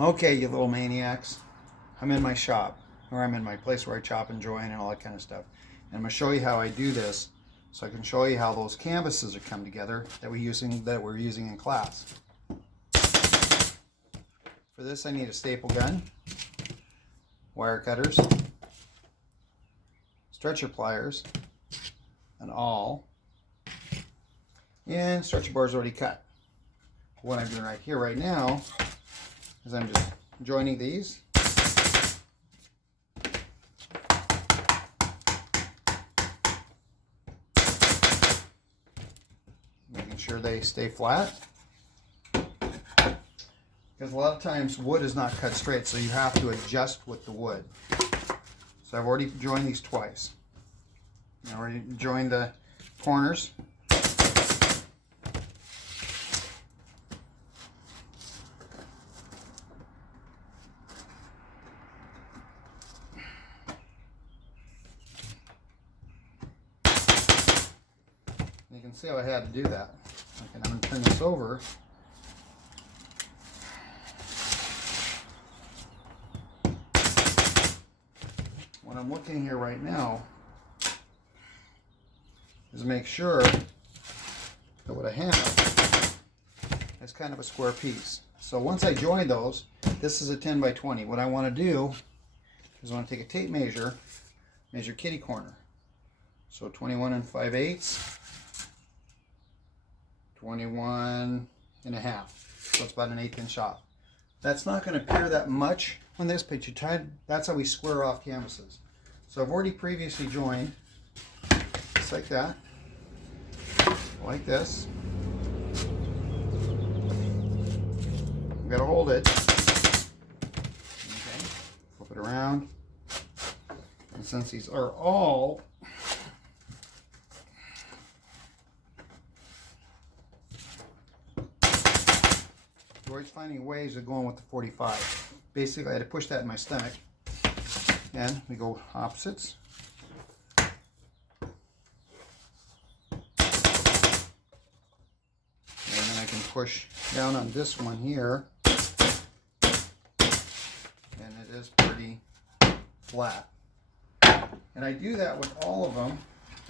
Okay, you little maniacs. I'm in my shop, or I'm in my place where I chop and join and all that kind of stuff. And I'm going to show you how I do this, so I can show you how those canvases are come together that we're using in class. For this, I need a staple gun, wire cutters, stretcher pliers, an awl, and stretcher bars already cut. What I'm doing right now is I'm just joining these. Making sure they stay flat. Because a lot of times wood is not cut straight, so you have to adjust with the wood. So I've already joined these twice. I already joined the corners. You can see how I had to do that. Okay, I'm going to turn this over. What I'm looking here right now is make sure that what I have is kind of a square piece. So once I join those, this is a 10 by 20. What I want to do is I want to take a tape measure, measure kitty corner. So 21 and 5/8, 21 and a half. So it's about an 1/8 inch off. That's not going to appear that much on this, but that's how we square off canvases. So I've already previously joined, just like that, like this. I've got to hold it. Okay, flip it around. And since these are all always finding ways of going with the 45. Basically, I had to push that in my stomach. And we go opposites. And then I can push down on this one here. And it is pretty flat. And I do that with all of them.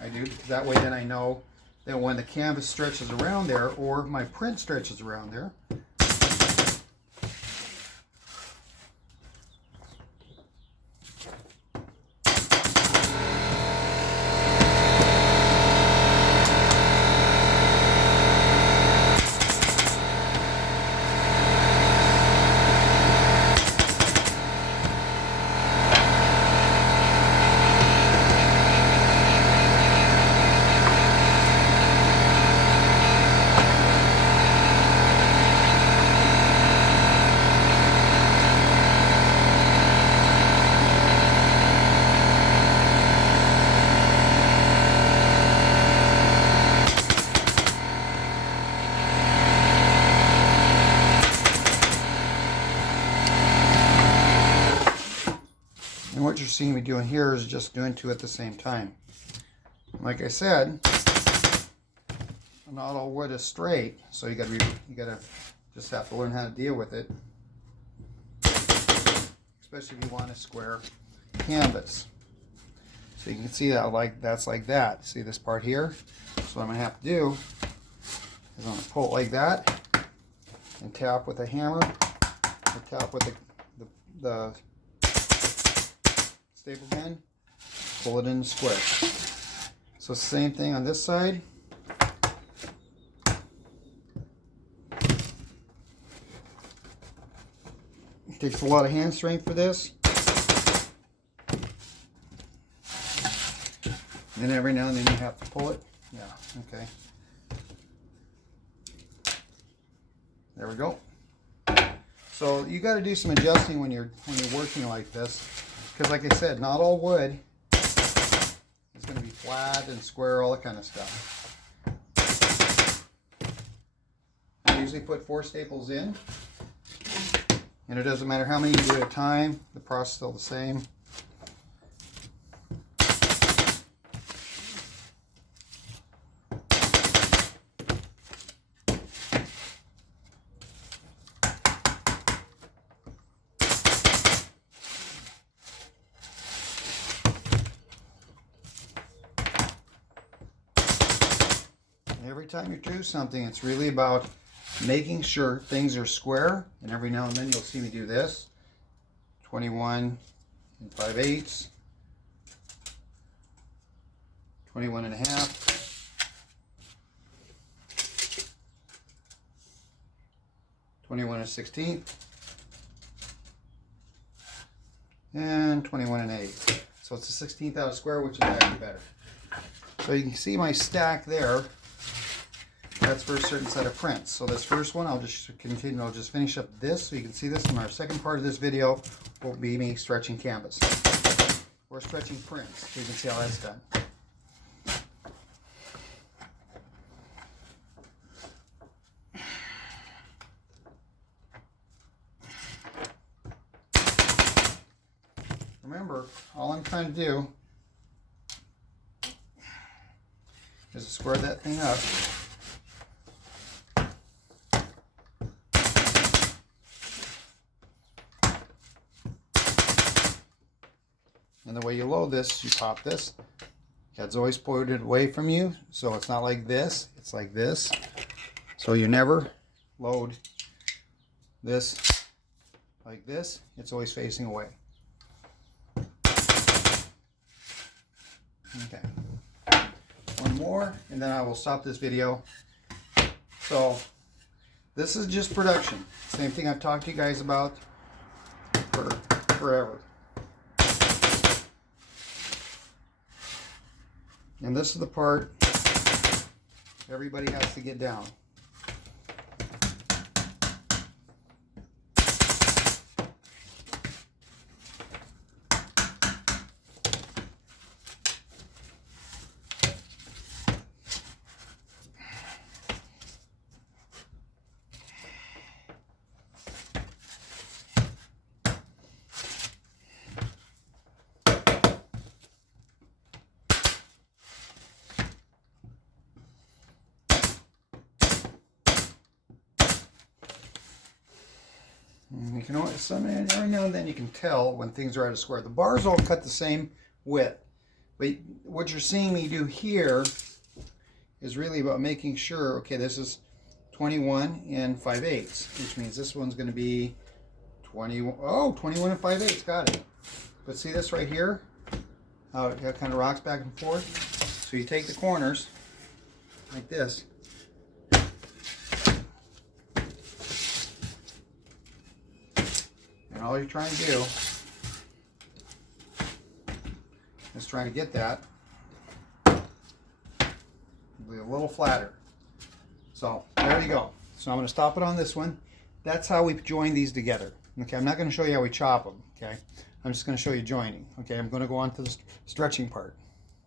I do, because that way then I know that when the canvas stretches around there, or my print stretches around there, and what you're seeing me doing here is just doing two at the same time. Like I said, not all wood is straight, so you gotta just have to learn how to deal with it. Especially if you want a square canvas. So you can see that that's like that. See this part here? So what I'm gonna have to do is I'm gonna pull it like that and tap with a hammer, or tap with the staple gun, pull it in square. So same thing on this side. It takes a lot of hand strength for this. And then every now and then you have to pull it. Yeah, okay. There we go. So you got to do some adjusting when you're working like this. Because like I said, not all wood is going to be flat and square, all that kind of stuff. I usually put 4 staples in. And it doesn't matter how many you do at a time, the process is still the same. time you do something, it's really about making sure things are square, and every now and then you'll see me do this. 21 5/8, 21 1/2, 21 1/16, and 21 1/8. So it's a 16th out of square, which is actually better. So you can see my stack there. That's for a certain set of prints. So this first one, I'll just continue, I'll just finish up this so you can see this. And our second part of this video will be me stretching canvas. Or stretching prints, so you can see how that's done. Remember, all I'm trying to do is square that thing up. And the way you load this, you pop this. Head's always pointed away from you, so it's not like this, it's like this. So you never load this like this, it's always facing away. Okay. One more, and then I will stop this video. So this is just production. Same thing I've talked to you guys about for forever. And this is the part everybody has to get down. You can always, every now and then you can tell when things are out of square. The bars all cut the same width, but what you're seeing me do here is really about making sure, okay, this is 21 5/8, which means this one's going to be 21 5/8, got it. But see this right here, how it kind of rocks back and forth? So you take the corners like this, and all you're trying to do is trying to get that be a little flatter. So there you go. So I'm going to stop it on this one. That's how we join these together. Okay, I'm not going to show you how we chop them. Okay, I'm just going to show you joining. Okay, I'm going to go on to the stretching part.